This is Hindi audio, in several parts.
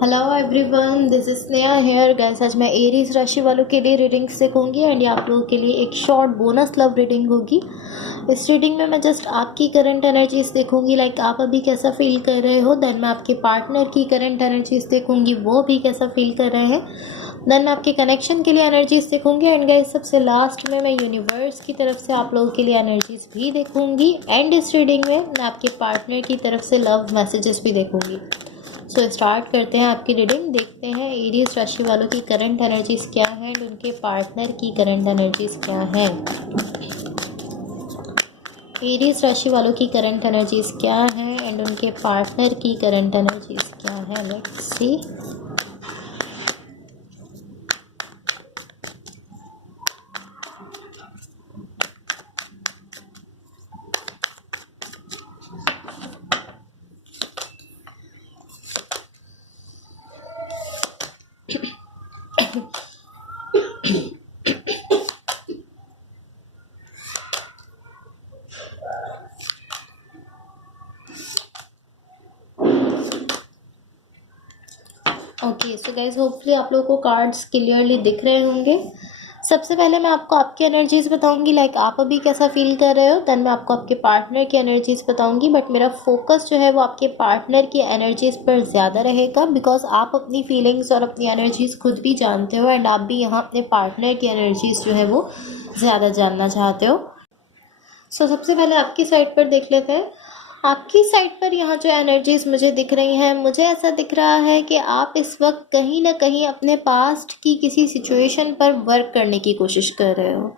Hello everyone, this is Sneha hair guys. आज मैं एरीज राशि वालों के लिए रीडिंग्स देखूंगी एंड ये आप लोगों के लिए एक शॉर्ट बोनस लव रीडिंग होगी। इस रीडिंग में मैं जस्ट आपकी करंट एनर्जीज देखूंगी, लाइक आप अभी कैसा फील कर रहे हो। देन मैं आपके पार्टनर की करंट एनर्जीज देखूंगी, वो भी कैसा फील कर रहे हैं। देन मैं आपके कनेक्शन के लिए एनर्जीज देखूंगी एंड गाइस सबसे लास्ट में मैं यूनिवर्स की तरफ से आप लोगों के लिए एनर्जीज भी देखूंगी एंड इस रीडिंग में मैं आपके पार्टनर की तरफ से लव मैसेजेस भी देखूंगी। सो स्टार्ट करते हैं आपकी रीडिंग। देखते हैं एरीज राशि वालों की करंट एनर्जीज क्या है एंड उनके पार्टनर की करंट एनर्जीज क्या है। एरीज राशि वालों की करंट एनर्जीज क्या है एंड उनके पार्टनर की करंट एनर्जीज क्या है। Let's see. Okay so guys hopefully आप लोगों को कार्ड्स क्लियरली दिख रहे होंगे। सबसे पहले मैं आपको आपकी एनर्जीज बताऊंगी, लाइक आप अभी कैसा फील कर रहे हो। देन मैं आपको आपके पार्टनर की एनर्जीज बताऊंगी, बट मेरा फोकस जो है वो आपके पार्टनर की एनर्जीज पर ज़्यादा रहेगा बिकॉज आप अपनी फीलिंग्स और अपनी एनर्जीज खुद भी जानते हो एंड आप भी यहाँ अपने पार्टनर की एनर्जीज जो है वो ज़्यादा जानना चाहते हो। सो सबसे पहले आपकी साइड पर देख लेते हैं। आपकी साइड पर यहाँ जो एनर्जीज मुझे दिख रही हैं, मुझे ऐसा दिख रहा है कि आप इस वक्त कहीं ना कहीं अपने पास्ट की किसी सिचुएशन पर वर्क करने की कोशिश कर रहे हो।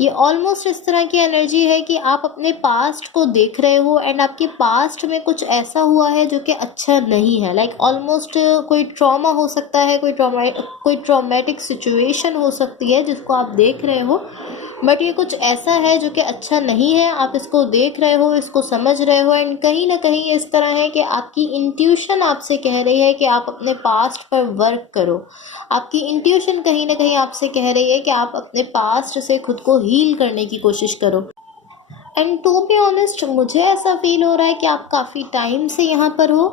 ये ऑलमोस्ट इस तरह की एनर्जी है कि आप अपने पास्ट को देख रहे हो एंड आपके पास्ट में कुछ ऐसा हुआ है जो कि अच्छा नहीं है। लाइक ऑलमोस्ट कोई ट्रॉमा हो सकता है, कोई ट्रॉमेटिक सिचुएशन हो सकती है जिसको आप देख रहे हो, बट ये कुछ ऐसा है जो कि अच्छा नहीं है। आप इसको देख रहे हो, इसको समझ रहे हो एंड कहीं ना कहीं इस तरह है कि आपकी इंट्यूशन आपसे कह रही है कि आप अपने पास्ट पर वर्क करो। आपकी इंट्यूशन कहीं ना कहीं आपसे कह रही है कि आप अपने पास्ट से खुद को हील करने की कोशिश करो। एंड टू बी ऑनेस्ट मुझे ऐसा फील हो रहा है कि आप काफ़ी टाइम से यहाँ पर हो।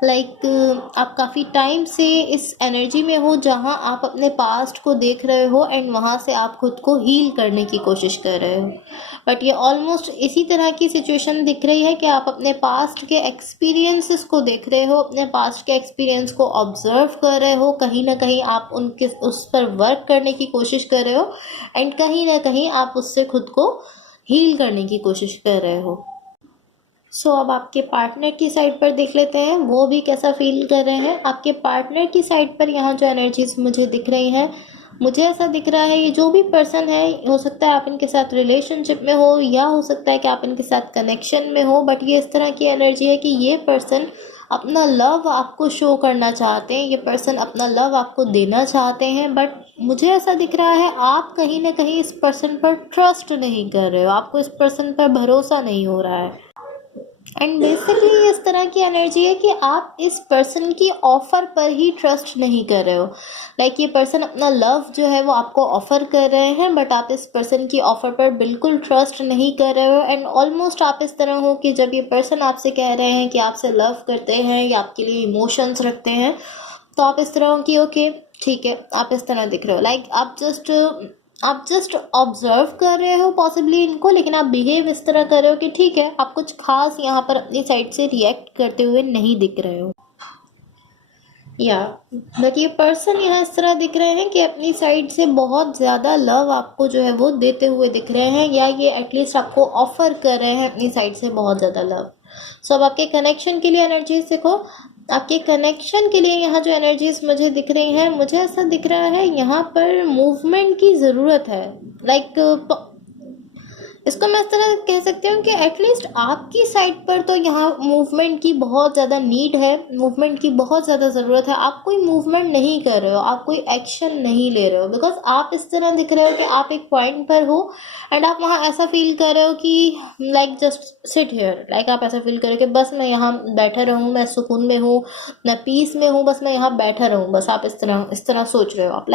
आप काफ़ी टाइम से इस एनर्जी में हो जहाँ आप अपने पास्ट को देख रहे हो एंड वहाँ से आप खुद को हील करने की कोशिश कर रहे हो। बट ये ऑलमोस्ट इसी तरह की सिचुएशन दिख रही है कि आप अपने पास्ट के एक्सपीरियंसेस को देख रहे हो, अपने पास्ट के एक्सपीरियंस को ऑब्जर्व कर रहे हो। कहीं ना कहीं आप उनके उस पर वर्क करने की कोशिश कर रहे हो एंड कहीं ना कहीं आप उससे खुद को हील करने की कोशिश कर रहे हो। सो अब आपके पार्टनर की साइड पर देख लेते हैं वो भी कैसा फील कर रहे हैं। आपके पार्टनर की साइड पर यहाँ जो एनर्जीज मुझे दिख रही हैं, मुझे ऐसा दिख रहा है ये जो भी पर्सन है, हो सकता है आप इनके साथ रिलेशनशिप में हो या हो सकता है कि आप इनके साथ कनेक्शन में हो, बट ये इस तरह की एनर्जी है कि ये पर्सन अपना लव आपको शो करना चाहते हैं, ये पर्सन अपना लव आपको देना चाहते हैं। बट मुझे ऐसा दिख रहा है आप कहीं ना कहीं इस पर्सन पर ट्रस्ट नहीं कर रहे हो, आपको इस पर्सन पर भरोसा नहीं हो रहा है। एंड बेसिकली इस तरह की एनर्जी है कि आप इस पर्सन की ऑफर पर ही ट्रस्ट नहीं कर रहे हो। लाइक ये पर्सन अपना लव जो है वो आपको ऑफर कर रहे हैं बट आप इस पर्सन की ऑफर पर बिल्कुल ट्रस्ट नहीं कर रहे हो। एंड ऑलमोस्ट आप इस तरह हो कि जब ये पर्सन आपसे कह रहे हैं कि आपसे लव करते हैं या आपके लिए इमोशंस रखते हैं, तो आप इस तरह हो कि ओके ठीक है, आप इस तरह दिख रहे हो। लाइक आप जस्ट ऑब्जर्व कर रहे हो पॉसिबली इनको, लेकिन आप बिहेव इस तरह कर रहे हो कि ठीक है, आप कुछ खास यहाँ पर अपनी साइड से रिएक्ट करते हुए नहीं दिख रहे हो। या बट ये पर्सन यहाँ इस तरह दिख रहे हैं कि अपनी साइड से बहुत ज़्यादा लव आपको जो है वो देते हुए दिख रहे हैं, या ये एटलीस्ट आपको ऑफर कर रहे हैं अपनी साइड से बहुत ज़्यादा लव। सो अब आपके कनेक्शन के लिए एनर्जीज देखो। आपके कनेक्शन के लिए यहाँ जो एनर्जीज मुझे दिख रही हैं, मुझे ऐसा दिख रहा है यहाँ पर मूवमेंट की ज़रूरत है। इसको मैं इस तरह कह सकती हूँ कि एटलीस्ट आपकी साइड पर तो यहाँ मूवमेंट की बहुत ज़्यादा नीड है, मूवमेंट की बहुत ज़्यादा ज़रूरत है। आप कोई मूवमेंट नहीं कर रहे हो, आप कोई एक्शन नहीं ले रहे हो, बिकॉज आप इस तरह दिख रहे हो कि आप एक पॉइंट पर हो एंड आप वहाँ ऐसा फील कर रहे हो कि like just sit here. Like आप ऐसा फील कर रहे हो कि बस मैं यहाँ बैठा रहूँ, मैं सुकून में हूँ, मैं पीस में हूँ, बस मैं यहाँ बैठा रहूँ, बस आप इस तरह सोच रहे हो। आप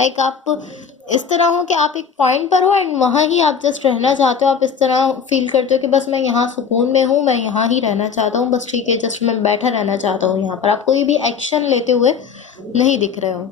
इस तरह हो कि आप एक पॉइंट पर हो एंड वहाँ ही आप जस्ट रहना चाहते हो। आप इस तरह फील करते हो कि बस मैं यहाँ सुकून में हूँ, मैं यहाँ ही रहना चाहता हूँ, बस ठीक है, जस्ट मैं बैठा रहना चाहता हूँ यहाँ पर। आप कोई भी एक्शन लेते हुए नहीं दिख रहे हो।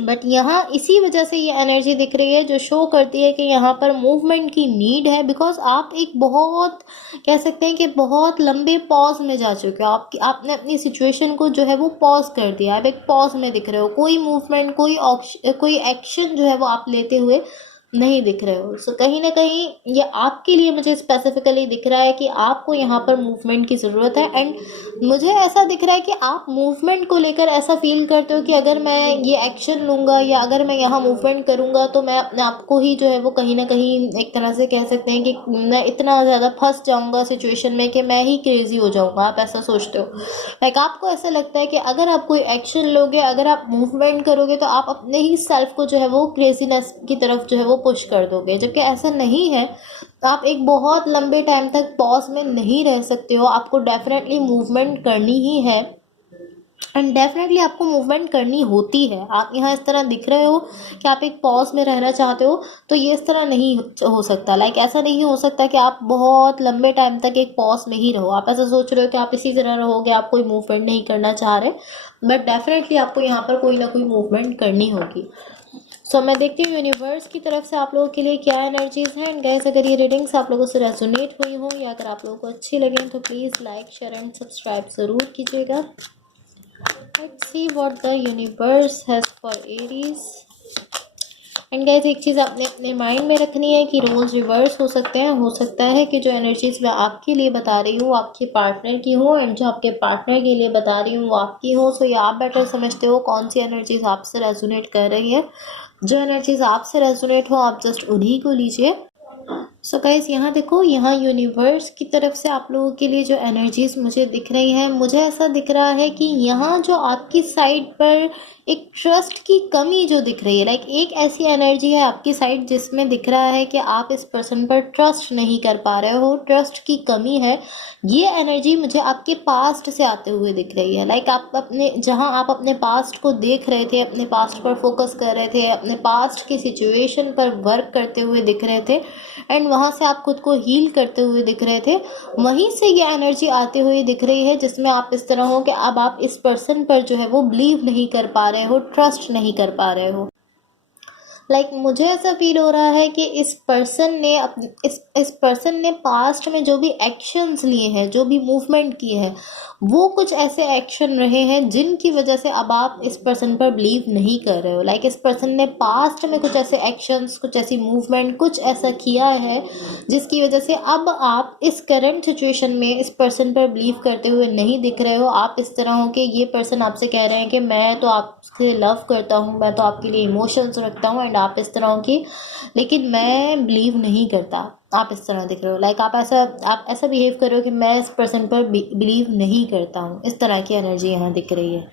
बट यहाँ इसी वजह से ये एनर्जी दिख रही है जो शो करती है कि यहाँ पर मूवमेंट की नीड है, बिकॉज आप एक बहुत कह सकते हैं कि बहुत लंबे पॉज में जा चुके हो। आपने अपनी सिचुएशन को जो है वो पॉज कर दिया। आप एक पॉज में दिख रहे हो, कोई मूवमेंट, कोई एक्शन जो है वो आप लेते हुए नहीं दिख रहे हो। सो कहीं ना कहीं ये आपके लिए मुझे स्पेसिफिकली दिख रहा है कि आपको यहाँ पर मूवमेंट की ज़रूरत है। एंड मुझे ऐसा दिख रहा है कि आप मूवमेंट को लेकर ऐसा फील करते हो कि अगर मैं ये एक्शन लूँगा या अगर मैं यहाँ मूवमेंट करूँगा तो मैं अपने आप को ही जो है वो कहीं ना कहीं एक तरह से कह सकते हैं कि मैं इतना ज़्यादा फंस जाऊँगा सिचुएशन में कि मैं ही क्रेजी हो जाऊँगा। आप ऐसा सोचते हो। लाइक आपको ऐसा लगता है कि अगर आप कोई एक्शन लोगे, अगर आप मूवमेंट करोगे तो आप अपने ही सेल्फ को जो है वो क्रेजीनेस की तरफ जो है वो पुश कर दोगे, जबकि ऐसा नहीं है। आप एक बहुत लंबे टाइम तक पॉज में नहीं रह सकते हो। आपको डेफिनेटली मूवमेंट करनी ही है एंड डेफिनेटली आपको मूवमेंट करनी होती है। आप यहाँ इस तरह दिख रहे हो कि आप एक पॉज में रहना चाहते हो, तो ये इस तरह नहीं हो सकता। लाइक ऐसा नहीं हो सकता कि आप बहुत लंबे टाइम तक एक पॉज में ही रहो। आप ऐसा सोच रहे हो कि आप इसी तरह रहोगे, आप कोई मूवमेंट नहीं करना चाह रहे, बट डेफिनेटली आपको यहाँ पर कोई ना कोई मूवमेंट करनी होगी। सो मैं देखती हूँ यूनिवर्स की तरफ से आप लोगों के लिए क्या एनर्जीज हैं। एंड गाइस, अगर ये रीडिंग्स आप लोगों से रेजोनेट हुई हो या अगर आप लोगों को अच्छी लगें तो please like, share and subscribe ज़रूर कीजिएगा। Let's see what the universe has for Aries. And guys, एक चीज़ आपने अपने माइंड में रखनी है कि रोल्स रिवर्स हो सकते हैं। हो सकता है कि जो एनर्जीज मैं आपके लिए बता रही हूँ आपके पार्टनर की हो, एंड जो आपके पार्टनर के लिए बता रही हूँ वो आपकी हो। सो ये आप बेटर समझते हो कौन सी एनर्जीज आपसे रेजोनेट कर रही है। जो एनर्जीज आपसे रेजोनेट हो आप जस्ट उन्हीं को लीजिए। सो गाइस, यहाँ देखो, यहाँ यूनिवर्स की तरफ से आप लोगों के लिए जो एनर्जीज मुझे दिख रही हैं, मुझे ऐसा दिख रहा है कि यहाँ जो आपकी साइड पर एक ट्रस्ट की कमी जो दिख रही है, लाइक एक ऐसी एनर्जी है आपकी साइड जिसमें दिख रहा है कि आप इस पर्सन पर ट्रस्ट नहीं कर पा रहे हो, ट्रस्ट की कमी है। ये एनर्जी मुझे आपके पास्ट से आते हुए दिख रही है। लाइक आप अपने पास्ट को देख रहे थे, अपने पास्ट पर फोकस कर रहे थे, अपने पास्ट की सिचुएशन पर वर्क करते हुए दिख रहे थे एंड वहाँ से आप खुद को हील करते हुए दिख रहे थे। वहीं से ये एनर्जी आते हुए दिख रही है जिसमें आप इस तरह हो कि अब आप इस पर्सन पर जो है वो बिलीव नहीं कर पा रहे हो, ट्रस्ट नहीं कर पा रहे हो। लाइक मुझे ऐसा फील हो रहा है कि इस पर्सन ने पास्ट में जो भी एक्शंस लिए हैं, जो भी मूवमेंट किए हैं, वो कुछ ऐसे एक्शन रहे हैं जिनकी वजह से अब आप इस पर्सन पर बिलीव नहीं कर रहे हो। लाइक इस पर्सन ने पास्ट में कुछ ऐसे एक्शंस, कुछ ऐसी मूवमेंट, कुछ ऐसा किया है जिसकी वजह से अब आप इस करंट सिचुएशन में इस पर्सन पर बिलीव करते हुए नहीं दिख रहे हो। आप इस तरह हो कि ये पर्सन आपसे कह रहे हैं कि मैं तो आपसे लव करता हूँ, मैं तो आपके लिए इमोशंस रखता हूँ, एंड आप इस तरह हो कि लेकिन मैं बिलीव नहीं करता। आप इस तरह दिख रहे हो। लाइक आप ऐसा बिहेव कर रहे हो कि मैं इस पर्सन पर बिलीव नहीं करता हूँ। इस तरह की एनर्जी यहाँ दिख रही है।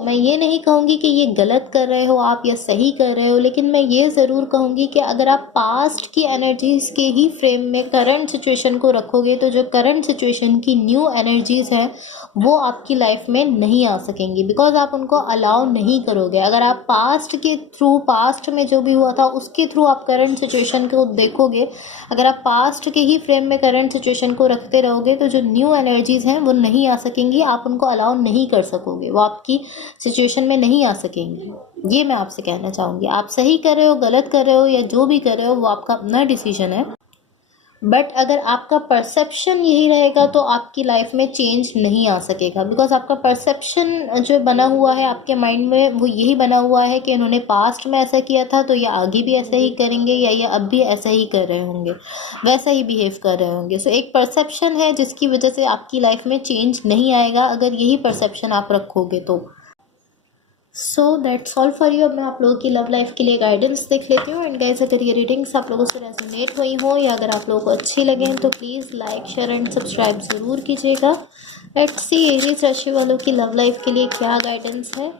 मैं ये नहीं कहूँगी कि ये गलत कर रहे हो आप या सही कर रहे हो, लेकिन मैं ये ज़रूर कहूँगी कि अगर आप पास्ट की एनर्जीज़ के ही फ्रेम में करंट सिचुएशन को रखोगे तो जो करंट सिचुएशन की न्यू एनर्जीज़ हैं वो आपकी लाइफ में नहीं आ सकेंगी, बिकॉज आप उनको अलाउ नहीं करोगे। अगर आप पास्ट में जो भी हुआ था उसके थ्रू आप करंट सिचुएशन को देखोगे, अगर आप पास्ट के ही फ्रेम में करंट सिचुएशन को रखते रहोगे तो जो न्यू एनर्जीज़ हैं वो नहीं आ सकेंगी। आप उनको अलाउ नहीं कर सकोगे, वो आपकी सिचुएशन में नहीं आ सकेंगी। ये मैं आपसे कहना चाहूँगी। आप सही कर रहे हो, गलत कर रहे हो या जो भी कर रहे हो वो आपका अपना डिसीजन है, बट अगर आपका परसेप्शन यही रहेगा तो आपकी लाइफ में चेंज नहीं आ सकेगा। बिकॉज आपका परसेप्शन जो बना हुआ है आपके माइंड में वो यही बना हुआ है कि इन्होंने पास्ट में ऐसा किया था तो ये आगे भी ऐसा ही करेंगे, या ये अब भी ऐसा ही कर रहे होंगे, वैसा ही बिहेव कर रहे होंगे। सो एक परसेप्शन है जिसकी वजह से आपकी लाइफ में चेंज नहीं आएगा अगर यही परसेप्शन आप रखोगे तो। So that's all for you. अब मैं आप लोगों की लव लाइफ के लिए गाइडेंस देख लेती हूँ। एंड गाइस, अगर ये रीडिंग्स आप लोगों से रेजोनेट हुई हो या अगर आप लोगों को अच्छी लगें तो please like, share and subscribe ज़रूर कीजिएगा। लेट्स सी एरीज राशि वालों की लव लाइफ के लिए क्या गाइडेंस है।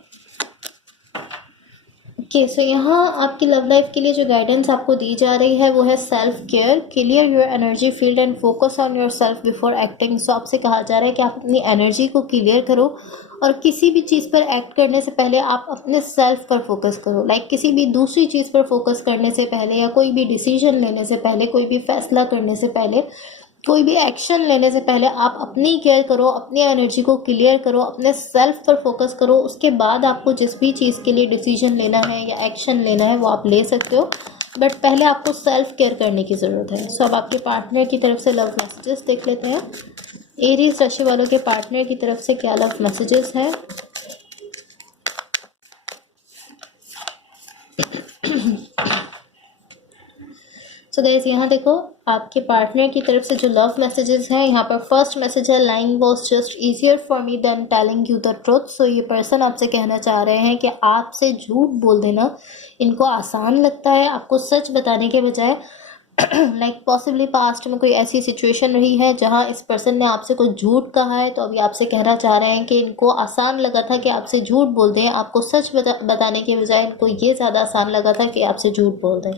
ओके, सो यहाँ आपकी लव लाइफ के लिए जो गाइडेंस आपको दी जा रही है वो है self care, clear your energy field and focus on yourself before acting. So आपसे कहा जा रहा है कि आप अपनी एनर्जी को क्लियर करो और किसी भी चीज़ पर एक्ट करने से पहले आप अपने सेल्फ पर फोकस करो। लाइक किसी भी दूसरी चीज़ पर फोकस करने से पहले या कोई भी डिसीजन लेने से पहले, कोई भी फैसला करने से पहले, कोई भी एक्शन लेने से पहले आप अपनी केयर करो, अपनी एनर्जी को क्लियर करो, अपने सेल्फ पर फोकस करो। उसके बाद आपको जिस भी चीज़ के लिए डिसीजन लेना है या एक्शन लेना है वो आप ले सकते हो, बट पहले आपको सेल्फ केयर करने की ज़रूरत है। सो अब आपके पार्टनर की तरफ से लव मैसेजेस देख लेते हैं। एरीज राशि वालों के पार्टनर की तरफ से क्या लव मैसेजेस हैं। सो गाइस यहाँ देखो आपके पार्टनर की तरफ से जो लव मैसेजेस हैं, यहाँ पर फर्स्ट मैसेज है lying was just easier for me than telling you the truth. So ये पर्सन आपसे कहना चाह रहे हैं कि आपसे झूठ बोल देना इनको आसान लगता है, आपको सच बताने के बजाय। लाइक पॉसिबली पास्ट में कोई ऐसी सिचुएशन रही है जहां इस पर्सन ने आपसे कोई झूठ कहा है, तो अभी आपसे कहना चाह रहे हैं कि इनको आसान लगा था कि आपसे झूठ बोल दें, आपको सच बताने के बजाय इनको ये ज़्यादा आसान लगा था कि आपसे झूठ बोल दें।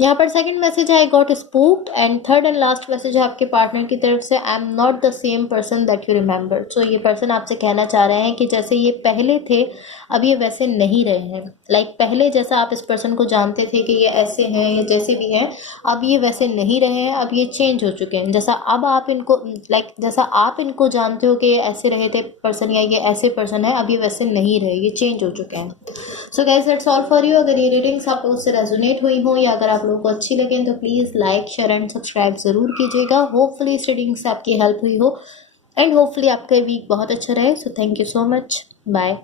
यहाँ पर सेकंड मैसेज है I got spooked and third and last message है आपके पार्टनर की तरफ से I am not the same person that you remember. So ये पर्सन आपसे कहना चाह रहे हैं कि जैसे ये पहले थे अब ये वैसे नहीं रहे हैं। लाइक पहले जैसा आप इस पर्सन को जानते थे कि ये ऐसे हैं या जैसे भी हैं, अब ये वैसे नहीं रहे हैं, अब ये चेंज हो चुके हैं। जैसा अब आप इनको जैसा आप इनको जानते हो कि ये ऐसे रहे थे पर्सन या ये ऐसे पर्सन है, अब ये वैसे नहीं रहे, ये चेंज हो चुके हैं। So guys that's all for you. अगर ये रीडिंग्स आप लोगों से रेजोनेट हुई हो या अगर आप लोगों को अच्छी लगे तो please like share and subscribe ज़रूर कीजिएगा। होपफुली इस रीडिंग से आपकी हेल्प हुई हो एंड होपफुली आपका वीक बहुत अच्छा रहे। So thank you so much, bye.